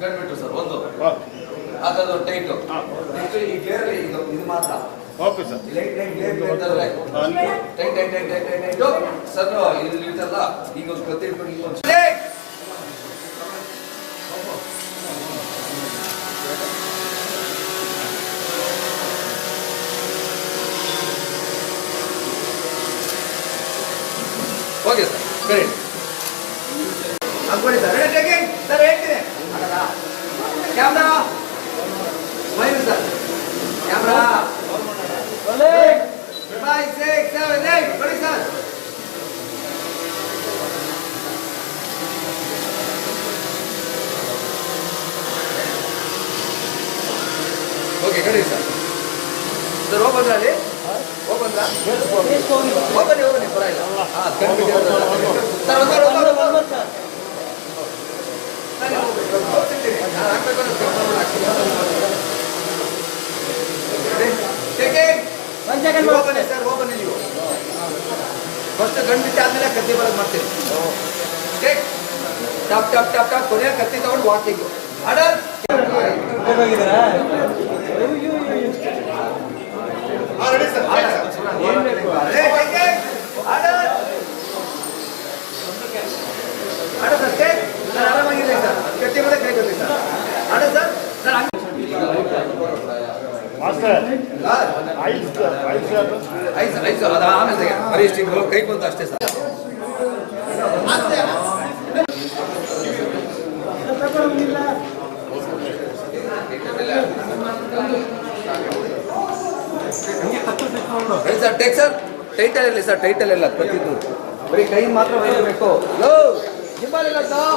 ಗಂಟ್ಬಿಟ್ರು sir ಒಂದು ಅದದು tight next ಈ ಗೇರಲ್ಲಿ ಇದು ಇದು ಮಾತ್ರ okay sir light light light light ಅಲ್ಲೇ tight tight tight tight tight sir ಇಲ್ಲಿ ಇರ್ತಲ್ಲ ಈಗ ಒಂದು ಕತ್ತಿ ಇಟ್ಕೊಂಡು ಈಗ ಒಂದು ಓಕೆ ಸರ್ ಕರೆಕ್ಟ್ ಹಾಕ್ಕೊಳ್ಳಿ ಸರ್ ಸರ್ ಹೇಳ್ತೀನಿ camera smile sir camera five six seven eight ಬನ್ನಿ ಸರ್ ಓಕೆ ಕಡಿ ಸರ್ ಸರ್ ಹೋಗ್ಬಂದ್ರ ಅಲ್ಲಿ ಹೋಗ್ಬಂದ್ರ ಹೋಗ್ಬನ್ನಿ ಹೋಗ್ಬನ್ನಿ ಪರವಾಗಿಲ್ಲ ಹಾಂ ಕಂಡ್ಬಿಟ್ಟು ಸರ್ ಒಂದು ಒಂದು ಒಂದು ಸರ್ ನಾನು ಹೋಗ್ತಿರ್ತೀನಿ ನಾನು ಹಾಕ್ಬೇಕು ಅನ್ನೋ ಕೆಲಸ ಹಾಕ್ತೀನಿ ಹೋಗ್ಬನ್ನಿ ಸರ್ ಹೋಗ್ಬನ್ನಿ ನೀವು. ಫಸ್ಟ್ ಗಂಡು ಬಿಟ್ಟು ಆದ್ಮೇಲೆ ಕತ್ತಿ ಬರೋದು ಮಾಡ್ತೀನಿ take top top top top ಕೊನೆಯ ಕತ್ತಿ ತಗೊಂಡು walking order order sir. Take sir ಆರಾಮಾಗಿದೆ sir. ಕತ್ತಿ ಮೇಲೆ ಕೈ ಬರ್ಲಿ sir. Order sir sir sir sir ಐದು ಸಾವಿರ ಅದು ಆಮೇಲೆ ತೆಗೆ. ಬರೀ ಇಷ್ಟು ಹಿಂಗೆ ಕೈ ಬಂತು ಅಷ್ಟೇ sir. Sir take sir. Title ಇರಲಿ ಸರ್ ಟೈಟಲ್ ಇಲ್ಲ ಪ್ರತಿದ್ದು. ಬರೀ ಕೈ ಮಾತ್ರ ಬರಬೇಕು ಹಲೋ ಗಿಂಬಲ್ ಇಲ್ಲ sir.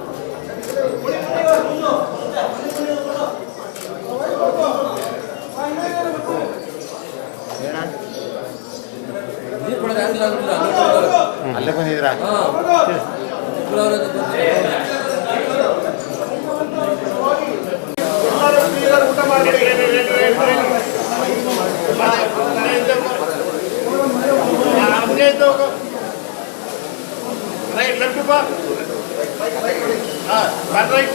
ಅಲ್ಲೇ ಬಂದಿದ್ದೀರಾ ರೈಟ್ ಲೆಫ್ಟ್ ಬಾ ಹಾಂ ರೈಟ್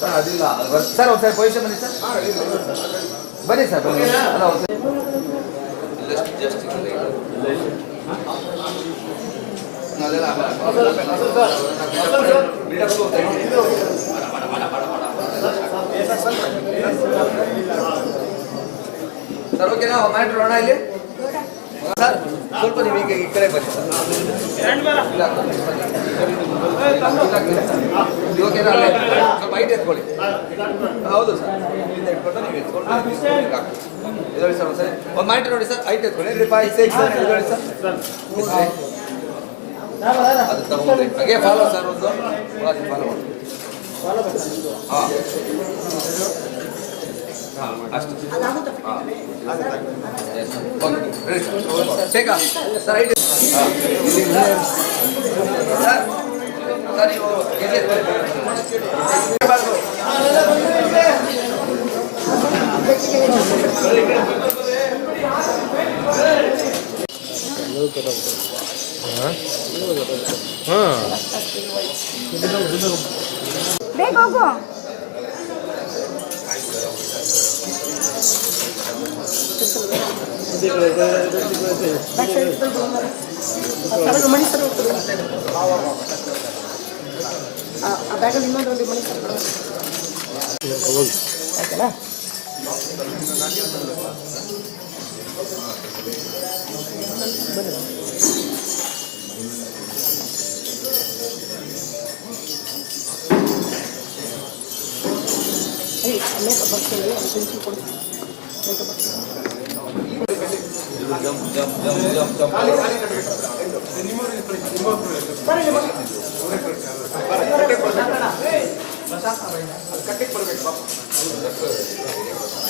ಸರ್ ಅದಿಲ್ಲ ಸರ್ ಒಂದ್ಸರಿ ಪೊಸಿಷನ್ ಬನ್ನಿ ಸರ್ ಬನ್ನಿ ಸರ್ ಬನ್ನಿ ಅಲ್ಲ ಒಂದ್ಸರಿ ಅದೆಲ್ಲ ಸರ್ ಓಕೆನಾ ಮ್ಯಾಟ್ರ್ ನೋಡೋಣ ಇಲ್ಲಿ ಸರ್ ಸ್ವಲ್ಪ ನೀವು ಈಗ ಈ ಕಡೆ ಬನ್ನಿ ಸರ್ ಇಲ್ಲ, ಬನ್ನಿ. ಇದು ಓಕೆನಾ ಅಲ್ಲೇ ಸ್ವಲ್ಪ ಹೈಟ್ ಎತ್ಕೊಳ್ಳಿ ಹೌದು ಸರ್ ಇಲ್ಲಿಂದ ಇಟ್ಕೊಂಡು ನೀವು ಎತ್ಕೊಂಡು ನೀವು ಹಾಕಿ. ಇದರಲ್ಲಿ ಸರ್ ಒಂದ್ಸರಿ ಒಂದು ಮಾನಿಟರ್ ನೋಡಿ ಸರ್ ಹೈಟ್ ಎತ್ಕೊಳ್ಳಿ ಫೈವ್ ಸಿಕ್ಸ್ ಇದರಲ್ಲಿ ಸರ್ ಅದು ತಗೊಂಡೆ ಹಾಗೆ ಫಾಲೋ ಸರ್ ಒಂದು ಮಾಡಿ ಫಾಲೋ ಮಾಡಿ ಹಾಂ ಅಷ್ಟು ಬೇಕಾ ಸರ್ ಐಡಿ ಸರ್ ಸರ್ ಇವು ಎಲ್ಲಿ ಬೇಗ ಹೋಗು ಬ್ಯಾಗಲ್ಲಿ ಇನ್ನೊಂದರಲ್ಲಿ ಮಣಿ ಆಯ್ತಲ್ಲ ಬನ್ನಿ.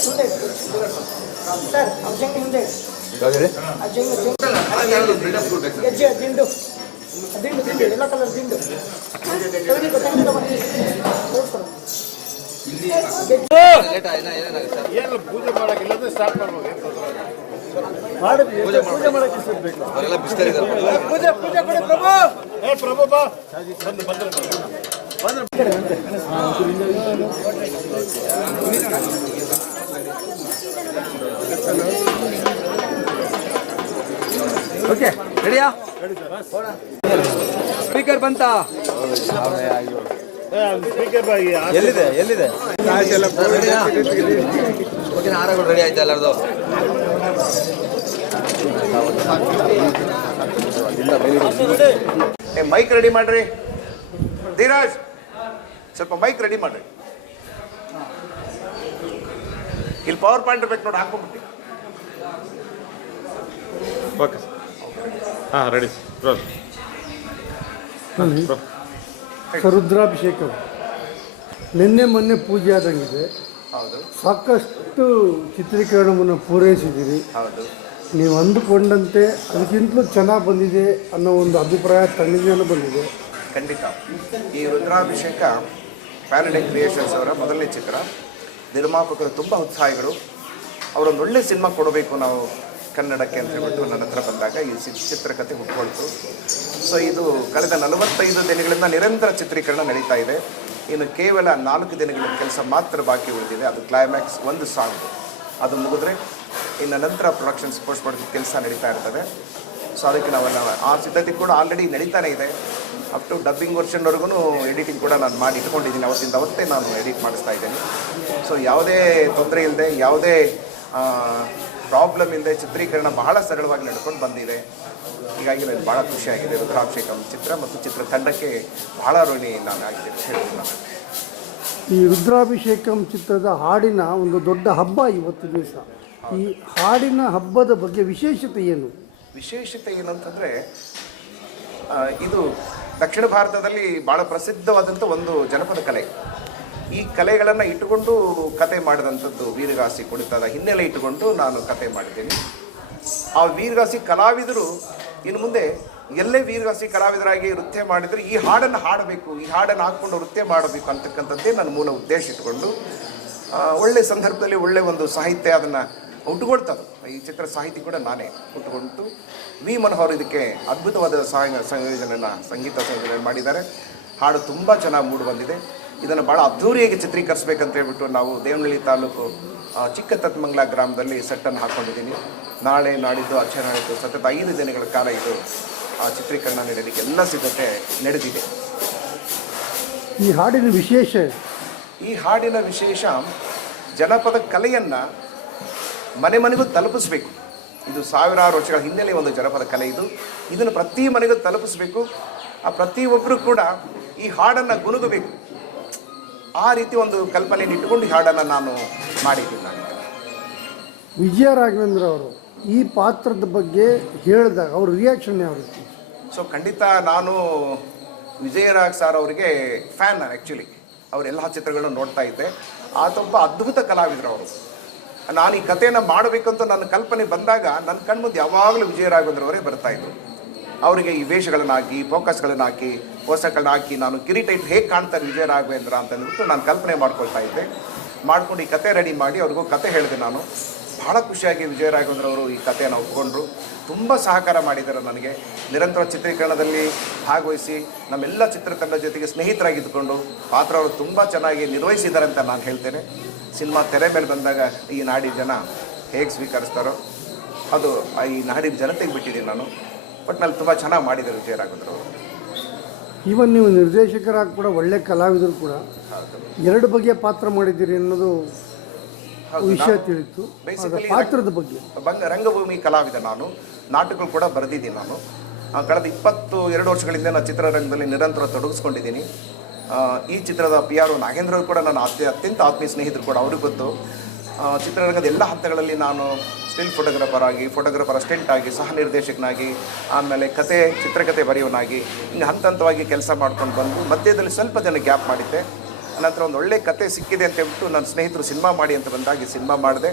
ಮುಂದೆ ಇಡು. ಸರ್ ಆ ಜಂಗ ಹಿಂದೆ ಇಡು. ದಿಂಡು. ದಿಂಡು ದಿಂಡು ಎಲ್ಲ ಕಲರ್ ದಿಂಡು. ಪೂಜೆ ಮಾಡೋಕ್ಕಿಲ್ಲ ಅಂದ್ರೆ ಸ್ಟಾರ್ಟ್ ಮಾಡ್ಬೋದು. ಪೂಜೆ ಪೂಜೆ ಪೂಜೆ ಕೊಡಿ ಪ್ರಭು. ಏ ಪ್ರಭು ಬಾ. ಬಂದು ಬಂದ್ರೆ. ಓಕೆ ರೆಡಿಯಾ ಸ್ಪೀಕರ್ ಬಂತ? ಎಲ್ಲಿದೆ ಎಲ್ಲಿದೆ? ಓಕೆ ಹಾರಗಳು ರೆಡಿ ಆಯ್ತಾ ಎಲ್ಲರದು? ಮೈಕ್ ರೆಡಿ ಮಾಡ್ರಿ. ಧೀರಾಜ್, ಸ್ವಲ್ಪ ಮೈಕ್ ರೆಡಿ ಮಾಡ್ರಿ. ಇಲ್ಲಿ ಪವರ್ ಪಾಯಿಂಟ್ ಬೇಕು ನೋಡಿ ಹಾಕೊಂಡ್ಬಿಟ್ಟು ಓಕೆ ಹಾಂ ರೆಡಿ ರೋಲ್ ನಿನ್ನೆ ಮೊನ್ನೆ ಪೂಜೆ ಆದಂಗಿದೆ. ಹೌದು. ಸಾಕಷ್ಟು ಚಿತ್ರೀಕರಣವನ್ನು ಪೂರೈಸಿದ್ದೀರಿ. ಹೌದು. ನೀವು ಅಂದುಕೊಂಡಂತೆ ಅದಕ್ಕಿಂತಲೂ ಚೆನ್ನಾಗಿ ಬಂದಿದೆ ಅನ್ನೋ ಒಂದು ಅಭಿಪ್ರಾಯ ತಣ್ಣಗೆನೂ ಬಂದಿದೆ. ಖಂಡಿತ. ಈ ರುದ್ರಾಭಿಷೇಕ ಪ್ಯಾರಡೈ ಕ್ರಿಯೇಷನ್ಸ್ ಅವರ ಮೊದಲನೇ ಚಿತ್ರ. ನಿರ್ಮಾಪಕರು ತುಂಬ ಉತ್ಸಾಹಿಗಳು. ಅವರೊಂದು ಒಳ್ಳೆ ಸಿನಿಮಾ ಕೊಡಬೇಕು ನಾವು ಕನ್ನಡಕ್ಕೆ ಅಂತ ಹೇಳ್ಬಿಟ್ಟು ನನ್ನ ಹತ್ರ ಬಂದಾಗ ಈ ಚಿತ್ರಕಥೆ ಹುಟ್ಕೊಳ್ತು. ಸೊ ಇದು ಕಳೆದ ನಲವತ್ತೈದು ದಿನಗಳಿಂದ ನಿರಂತರ ಚಿತ್ರೀಕರಣ ನಡೀತಾ ಇದೆ. ಇನ್ನು ಕೇವಲ ನಾಲ್ಕು ದಿನಗಳ ಕೆಲಸ ಮಾತ್ರ ಬಾಕಿ ಉಳಿದಿದೆ. ಅದು ಕ್ಲೈಮ್ಯಾಕ್ಸ್ ಒಂದು ಸಾಂಗ್. ಅದು ಮುಗಿದ್ರೆ ಇನ್ನು ನಂತರ ಪ್ರೊಡಕ್ಷನ್ಸ್ ಪೋಸ್ಟ್ ಮಾಡೋದಕ್ಕೆ ಕೆಲಸ ನಡೀತಾ ಇರ್ತದೆ. ಸೊ ಅದಕ್ಕೆ ನಾವೆಲ್ಲ ಆ ಸಿದ್ಧತೆ ಕೂಡ ಆಲ್ರೆಡಿ ನಡೀತಾನೆ ಇದೆ. ಅಪ್ ಟು ಡಬ್ಬಿಂಗ್ ವರ್ಷನ್ವರೆಗೂ ಎಡಿಟಿಂಗ್ ಕೂಡ ನಾನು ಮಾಡಿ ಇಟ್ಕೊಂಡಿದ್ದೀನಿ. ಅವತ್ತಿಂದ ಅವತ್ತೇ ನಾನು ಎಡಿಟ್ ಮಾಡಿಸ್ತಾ ಇದ್ದೀನಿ. ಸೊ ಯಾವುದೇ ತೊಂದರೆ ಇಲ್ಲದೆ, ಯಾವುದೇ ಪ್ರಾಬ್ಲಮ್ ಇಂದ ಚಿತ್ರೀಕರಣ ಬಹಳ ಸರಳವಾಗಿ ನಡ್ಕೊಂಡು ಬಂದಿದೆ. ಹೀಗಾಗಿ ನನಗೆ ಭಾಳ ಖುಷಿಯಾಗಿದೆ ರುದ್ರಾಭಿಷೇಕಂ ಚಿತ್ರ ಮತ್ತು ಚಿತ್ರ ತಂಡಕ್ಕೆ ಬಹಳ ಋಣಿ ನಾನು ಆಗಿದೆ ಅಂತ ಹೇಳ್ತೀನಿ ನಾನು ಈ ರುದ್ರಾಭಿಷೇಕಂ ಚಿತ್ರದ ಹಾಡಿನ ಒಂದು ದೊಡ್ಡ ಹಬ್ಬ ಇವತ್ತು ದಿವಸ. ಈ ಹಾಡಿನ ಹಬ್ಬದ ಬಗ್ಗೆ ವಿಶೇಷತೆ ಏನು? ವಿಶೇಷತೆ ಏನಂತಂದರೆ ಇದು ದಕ್ಷಿಣ ಭಾರತದಲ್ಲಿ ಭಾಳ ಪ್ರಸಿದ್ಧವಾದಂಥ ಒಂದು ಜನಪದ ಕಲೆ. ಈ ಕಲೆಗಳನ್ನು ಇಟ್ಟುಕೊಂಡು ಕತೆ ಮಾಡಿದಂಥದ್ದು ವೀರಗಾಸಿ ಕುಣಿತದ ಹಿನ್ನೆಲೆ ಇಟ್ಟುಕೊಂಡು ನಾನು ಕತೆ ಮಾಡಿದ್ದೇನೆ. ಆ ವೀರಗಾಸಿ ಕಲಾವಿದರು ಇನ್ನು ಮುಂದೆ ಎಲ್ಲೇ ವೀರಗಾಸಿ ಕಲಾವಿದರಾಗಿ ನೃತ್ಯ ಮಾಡಿದರೆ ಈ ಹಾಡನ್ನು ಹಾಡಬೇಕು ಈ ಹಾಡನ್ನು ಹಾಕ್ಕೊಂಡು ನೃತ್ಯ ಮಾಡಬೇಕು ಅಂತಕ್ಕಂಥದ್ದೇ ನನ್ನ ಮೂಲ ಉದ್ದೇಶ ಇಟ್ಕೊಂಡು ಆ, ಒಳ್ಳೆ ಸಂದರ್ಭದಲ್ಲಿ ಒಳ್ಳೆ ಒಂದು ಸಾಹಿತ್ಯ ಅದನ್ನು ಹುಟ್ಟುಕೊಳ್ತದೆ ಈ ಚಿತ್ರ ಸಾಹಿತಿ ಕೂಡ ನಾನೇ ಹುಟ್ಟುಕೊಳ್ತು ವಿ ಮನೋಹರ್ ಇದಕ್ಕೆ ಅದ್ಭುತವಾದ ಸಾಯ ಸಂಯೋಜನೆಯನ್ನು ಸಂಗೀತ ಸಂಯೋಜನೆ ಮಾಡಿದ್ದಾರೆ. ಹಾಡು ತುಂಬ ಚೆನ್ನಾಗಿ ಮೂಡಿ ಬಂದಿದೆ. ಇದನ್ನು ಭಾಳ ಅದ್ಧೂರಿಯಾಗಿ ಚಿತ್ರೀಕರಿಸ್ಬೇಕಂತ ಹೇಳ್ಬಿಟ್ಟು ನಾವು ದೇವನಹಳ್ಳಿ ತಾಲೂಕು ಚಿಕ್ಕ ತತ್ಮಂಗ್ಲ ಗ್ರಾಮದಲ್ಲಿ ಸೆಟ್ಟನ್ನು ಹಾಕ್ಕೊಂಡಿದ್ದೀನಿ ನಾಳೆ ನಾಡಿದ್ದು ಅಚ್ಚೆ ನಾಡಿದ್ದು ಸತತ ಐದು ದಿನಗಳ ಕಾಲ ಇದು ಆ ಚಿತ್ರೀಕರಣ ನಡೆಯಲಿಕ್ಕೆ ಎಲ್ಲ ಸಿದ್ಧತೆ ನಡೆದಿದೆ. ಈ ಹಾಡಿನ ವಿಶೇಷ? ಈ ಹಾಡಿನ ವಿಶೇಷ ಜನಪದ ಕಲೆಯನ್ನು ಮನೆ ಮನೆಗೂ ತಲುಪಿಸ್ಬೇಕು. ಇದು ಸಾವಿರಾರು ವರ್ಷಗಳ ಹಿನ್ನೆಲೆ ಒಂದು ಜನಪದ ಕಲೆ ಇದು. ಇದನ್ನು ಪ್ರತಿ ಮನೆಗೂ ತಲುಪಿಸ್ಬೇಕು. ಆ ಪ್ರತಿಯೊಬ್ಬರು ಕೂಡ ಈ ಹಾಡನ್ನು ಗುನುಗಬೇಕು. ಆ ರೀತಿ ಒಂದು ಕಲ್ಪನೆ ಇಟ್ಟುಕೊಂಡು ಹಾಡನ್ನು ನಾನು ಮಾಡಿದ್ದೀನಿ. ನಾನು ವಿಜಯ ರಾಘವೇಂದ್ರ ಅವರು ಈ ಪಾತ್ರದ ಬಗ್ಗೆ ಹೇಳಿದಾಗ ಅವ್ರ ರಿಯಾಕ್ಷನ್ ಯಾವ ರೀತಿ ಸೊ ಖಂಡಿತ ನಾನು ವಿಜಯರಾಜ್ ಸರ್ ಅವರಿಗೆ ಫ್ಯಾನ್ ಆ್ಯಕ್ಚುಲಿ ಅವರೆಲ್ಲ ಚಿತ್ರಗಳನ್ನು ನೋಡ್ತಾ ಇದ್ದೆ. ಆತೊಬ್ಬ ಅದ್ಭುತ ಕಲಾವಿದರು ಅವರು. ನಾನು ಈ ಕಥೆಯನ್ನು ಮಾಡಬೇಕಂತ ನನ್ನ ಕಲ್ಪನೆ ಬಂದಾಗ ನನ್ನ ಕಣ್ಮುಂದೆ ಯಾವಾಗಲೂ ವಿಜಯರಾಘವೇಂದ್ರ ಅವರೇ ಬರ್ತಾ ಇದ್ರು. ಅವರಿಗೆ ಈ ವೇಷಗಳನ್ನಾಕಿ ಫೋಕಸ್ಗಳನ್ನಾಕಿ ಫೋಕಸ್ಗಳನ್ನು ಹಾಕಿ ಹೊಸಗಳನ್ನ ಹಾಕಿ ನಾನು ಕಿರೀಟ ಇಟ್ಟು ಹೇಗೆ ಕಾಣ್ತಾರೆ ವಿಜಯ ರಾಘವೇಂದ್ರ ಅಂತ ಅಂದ್ಬಿಟ್ಟು ನಾನು ಕಲ್ಪನೆ ಮಾಡ್ಕೊಳ್ತಾ ಇದ್ದೆ. ಮಾಡ್ಕೊಂಡು ಈ ಕತೆ ರೆಡಿ ಮಾಡಿ ಅವ್ರಿಗೂ ಕತೆ ಹೇಳಿದೆ ನಾನು. ಬಹಳ ಖುಷಿಯಾಗಿ ವಿಜಯರಾಘವೇಂದ್ರ ಅವರು ಈ ಕಥೆಯನ್ನು ಒಪ್ಪಿಕೊಂಡ್ರು ತುಂಬ ಸಹಕಾರ ಮಾಡಿದ್ದಾರೆ ನನಗೆ. ನಿರಂತರ ಚಿತ್ರೀಕರಣದಲ್ಲಿ ಭಾಗವಹಿಸಿ ನಮ್ಮೆಲ್ಲ ಚಿತ್ರತಂಡ ಜೊತೆಗೆ ಸ್ನೇಹಿತರಾಗಿದ್ದುಕೊಂಡು ಪಾತ್ರ ಅವರು ತುಂಬ ಚೆನ್ನಾಗಿ ನಿರ್ವಹಿಸಿದ್ದಾರೆ ಅಂತ ನಾನು ಹೇಳ್ತೇನೆ. ಸಿನಿಮಾ ತೆರೆ ಮೇಲೆ ಬಂದಾಗ ಈ ನಾಡಿನ ಜನ ಹೇಗೆ ಸ್ವೀಕರಿಸ್ತಾರೋ ಅದು ಈ ನಾಡಿನ ಜನತೆಗೆ ಬಿಟ್ಟಿದ್ದೀನಿ ನಾನು. ಒಟ್ಟಿನಲ್ಲಿ ತುಂಬ ಚೆನ್ನಾಗಿ ಮಾಡಿದ್ದಾರೆ ವಿಜಯರಾಘವೇಂದ್ರ ಅವರು. ಈವನ್ ನೀವು ನಿರ್ದೇಶಕರಾಗಿ ಕೂಡ ಒಳ್ಳೆ ಕಲಾವಿದರು ಕೂಡ ಎರಡು ಬಗೆಯ ಪಾತ್ರ ಮಾಡಿದ್ದೀರಿ ಅನ್ನೋದು ವಿಷಯ ನಾನು ತಿಳಿತು ಪಾತ್ರದ ಬಗ್ಗೆ. ಬಂಗ ರಂಗಭೂಮಿ ಕಲಾವಿದ ನಾನು. ನಾಟಕಗಳು ಕೂಡ ಬರೆದಿದ್ದೀನಿ ನಾನು. ಕಳೆದ ಇಪ್ಪತ್ತು ಎರಡು ವರ್ಷಗಳಿಂದ ನಾನು ಚಿತ್ರರಂಗದಲ್ಲಿ ನಿರಂತರ ತೊಡಗಿಸ್ಕೊಂಡಿದ್ದೀನಿ. ಈ ಚಿತ್ರದ ಪಿ ಆರ್ ನಾಗೇಂದ್ರ ಅವರು ಕೂಡ ನನ್ನ ಅತ್ಯ ಅತ್ಯಂತ ಆತ್ಮೀಯ ಸ್ನೇಹಿತರು ಕೂಡ ಅವ್ರಿಗೆ ಗೊತ್ತು. ಚಿತ್ರರಂಗದ ಎಲ್ಲ ಹಂತಗಳಲ್ಲಿ ನಾನು ಸ್ಟಿಲ್ ಫೋಟೋಗ್ರಾಫರ್ ಆಗಿ ಫೋಟೋಗ್ರಾಫರ್ ಅಸ್ಟೆಂಟ್ ಆಗಿ, ಸಹ ನಿರ್ದೇಶಕನಾಗಿ, ಆಮೇಲೆ ಕತೆ ಚಿತ್ರಕಥೆ ಬರೆಯೋನಾಗಿ ಹಿಂಗೆ ಹಂತ ಹಂತವಾಗಿ ಕೆಲಸ ಮಾಡ್ಕೊಂಡು ಬಂದು ಮಧ್ಯದಲ್ಲಿ ಸ್ವಲ್ಪ ದಿನ ಗ್ಯಾಪ್ ಮಾಡಿದ್ದೆ. ನಂತರ ಒಂದು ಒಳ್ಳೆ ಕತೆ ಸಿಕ್ಕಿದೆ ಅಂತ ಹೇಳ್ಬಿಟ್ಟು ನನ್ನ ಸ್ನೇಹಿತರು ಸಿನಿಮಾ ಮಾಡಿ ಅಂತ ಬಂದಾಗಿ ಸಿನಿಮಾ ಮಾಡಿದೆ.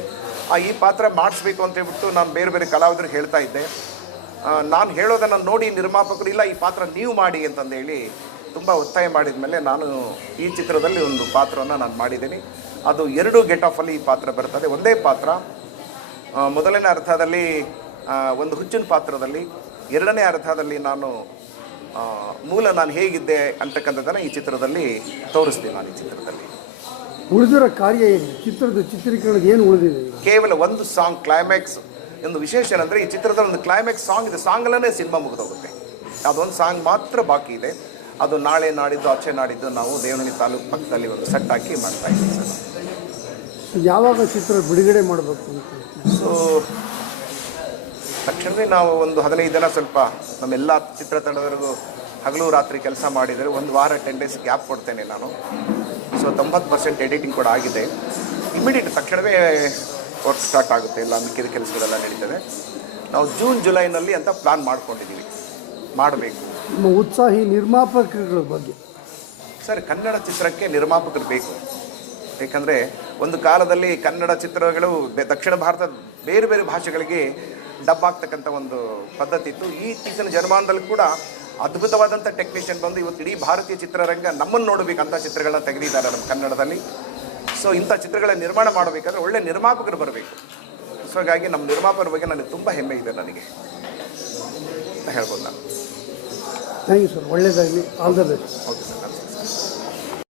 ಆ ಈ ಪಾತ್ರ ಮಾಡಿಸ್ಬೇಕು ಅಂತ ಹೇಳ್ಬಿಟ್ಟು ನಾನು ಬೇರೆ ಬೇರೆ ಕಲಾವಿದರಿಗೆ ಹೇಳ್ತಾ ಇದ್ದೆ. ನಾನು ಹೇಳೋದನ್ನು ನೋಡಿ ನಿರ್ಮಾಪಕರು, ಇಲ್ಲ ಈ ಪಾತ್ರ ನೀವು ಮಾಡಿ ಅಂತಂದೇಳಿ ತುಂಬ ಒತ್ತಾಯ ಮಾಡಿದ ಮೇಲೆ ನಾನು ಈ ಚಿತ್ರದಲ್ಲಿ ಒಂದು ಪಾತ್ರವನ್ನು ನಾನು ಮಾಡಿದ್ದೀನಿ. ಅದು ಎರಡು ಗೆಟ್ ಆಫಲ್ಲಿ ಈ ಪಾತ್ರ ಬರ್ತದೆ. ಒಂದೇ ಪಾತ್ರ ಮೊದಲನೇ ಅರ್ಥದಲ್ಲಿ ಒಂದು ಹುಚ್ಚಿನ ಪಾತ್ರದಲ್ಲಿ ಎರಡನೇ ಅರ್ಥದಲ್ಲಿ ನಾನು ಮೂಲ ನಾನು ಹೇಗಿದ್ದೆ ಅಂತಕ್ಕಂಥದ್ದನ್ನು ಈ ಚಿತ್ರದಲ್ಲಿ ತೋರಿಸ್ತೀನಿ ನಾನು ಈ ಚಿತ್ರದಲ್ಲಿ. ಉಳಿದಿರೋ ಕಾರ್ಯ ಏನು? ಚಿತ್ರದ ಚಿತ್ರೀಕರಣದ ಏನು ಉಳಿದಿದೆ ಕೇವಲ ಒಂದು ಸಾಂಗ್ ಕ್ಲೈಮ್ಯಾಕ್ಸ್ ಒಂದು ವಿಶೇಷ ಏನಂದರೆ ಈ ಚಿತ್ರದ ಒಂದು ಕ್ಲೈಮ್ಯಾಕ್ಸ್ ಸಾಂಗ್ ಇದೆ. ಸಾಂಗಲ್ಲೇ ಸಿನಿಮಾ ಮುಗಿದೋಗುತ್ತೆ. ಅದೊಂದು ಸಾಂಗ್ ಮಾತ್ರ ಬಾಕಿ ಇದೆ. ಅದು ನಾಳೆ ನಾಡಿದ್ದು ಆಚೆ ನಾಡಿದ್ದು ನಾವು ದೇವನಹಳ್ಳಿ ತಾಲೂಕು ಪಕ್ಕದಲ್ಲಿ ಒಂದು ಸೆಟ್ ಹಾಕಿ ಮಾಡ್ತಾ ಇದ್ದೀವಿ. ಸರ್ ಯಾವಾಗ ಚಿತ್ರ ಬಿಡುಗಡೆ ಮಾಡಬೇಕು ಅಂತ? ಸೊ ತಕ್ಷಣವೇ ನಾವು ಒಂದು ಹದಿನೈದು ದಿನ ಸ್ವಲ್ಪ ನಮ್ಮೆಲ್ಲ ಚಿತ್ರತಂಡದವರೆಗೂ ಹಗಲು ರಾತ್ರಿ ಕೆಲಸ ಮಾಡಿದರೆ ಒಂದು ವಾರ ಟೆನ್ ಡೇಸ್ ಗ್ಯಾಪ್ ಕೊಡ್ತೇನೆ ನಾನು. ಸೊ ತೊಂಬತ್ತು ಪರ್ಸೆಂಟ್ ಎಡಿಟಿಂಗ್ ಕೂಡ ಆಗಿದೆ. ಇಮಿಡಿಯೇಟ್ ತಕ್ಷಣವೇ ವರ್ಕ್ ಸ್ಟಾರ್ಟ್ ಆಗುತ್ತೆ. ಇಲ್ಲ ಮಿಕ್ಕಿದ ಕೆಲಸಗಳೆಲ್ಲ ನಡೀತದೆ ನಾವು ಜೂನ್ ಜುಲೈನಲ್ಲಿ ಅಂತ ಪ್ಲಾನ್ ಮಾಡ್ಕೊಂಡಿದ್ದೀವಿ. ಮಾಡಬೇಕು. ನಿಮ್ಮ ಉತ್ಸಾಹಿ ನಿರ್ಮಾಪಕಗಳ ಬಗ್ಗೆ. ಸರ್ ಕನ್ನಡ ಚಿತ್ರಕ್ಕೆ ನಿರ್ಮಾಪಕರು ಬೇಕು. ಏಕೆಂದರೆ ಒಂದು ಕಾಲದಲ್ಲಿ ಕನ್ನಡ ಚಿತ್ರಗಳು ದಕ್ಷಿಣ ಭಾರತದ ಬೇರೆ ಬೇರೆ ಭಾಷೆಗಳಿಗೆ ಡಬ್ ಆಗ್ತಕ್ಕಂಥ ಒಂದು ಪದ್ಧತಿ ಇತ್ತು. ಈ ಇತ್ತೀಚಿನ ಜನ್ಮಾನದಲ್ಲಿ ಕೂಡ ಅದ್ಭುತವಾದಂಥ ಟೆಕ್ನಿಷಿಯನ್ ಬಂದು ಇವತ್ತು ಇಡೀ ಭಾರತೀಯ ಚಿತ್ರರಂಗ ನಮ್ಮನ್ನು ನೋಡಬೇಕಂತ ಚಿತ್ರಗಳನ್ನ ತೆಗೆದಿದ್ದಾರೆ ನಮ್ಮ ಕನ್ನಡದಲ್ಲಿ. ಸೊ ಇಂಥ ಚಿತ್ರಗಳ ನಿರ್ಮಾಣ ಮಾಡಬೇಕಾದ್ರೆ ಒಳ್ಳೆ ನಿರ್ಮಾಪಕರು ಬರಬೇಕು. ಸೊ ಹಾಗಾಗಿ ನಮ್ಮ ನಿರ್ಮಾಪಕರ ಬಗ್ಗೆ ನನಗೆ ತುಂಬ ಹೆಮ್ಮೆ ಇದೆ ನನಗೆ. ಅಂತ ಹೇಳ್ಬೋದು ನಾನು. ಥ್ಯಾಂಕ್ ಯು ಸರ್ ಒಳ್ಳೆಯದಾಗಲಿ all the best okay sir